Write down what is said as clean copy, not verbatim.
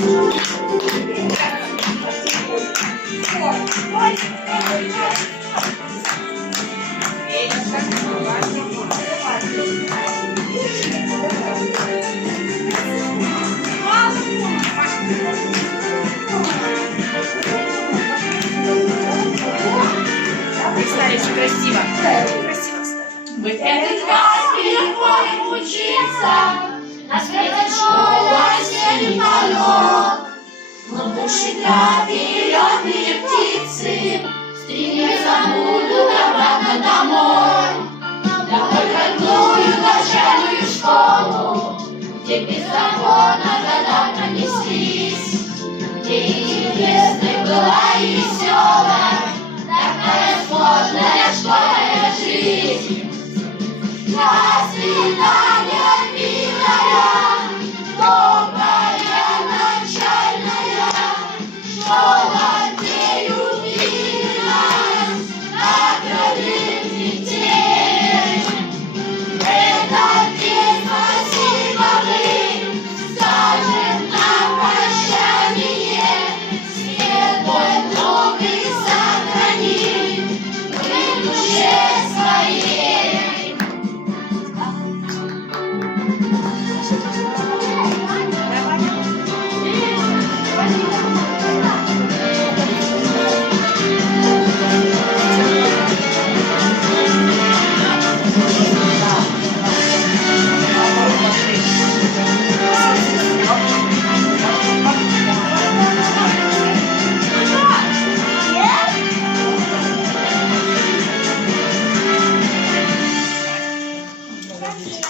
Красиво. Красиво, кстати. Мы этот класс переходим учиться. Нас встретит школа, осенний полет. Но души перелетные птицы стремятся будут обратно домой. Домой в родную начальную школу, где беззаботно года пронеслись, где интересной была и веселая такая сложная школьная жизнь. До свидания!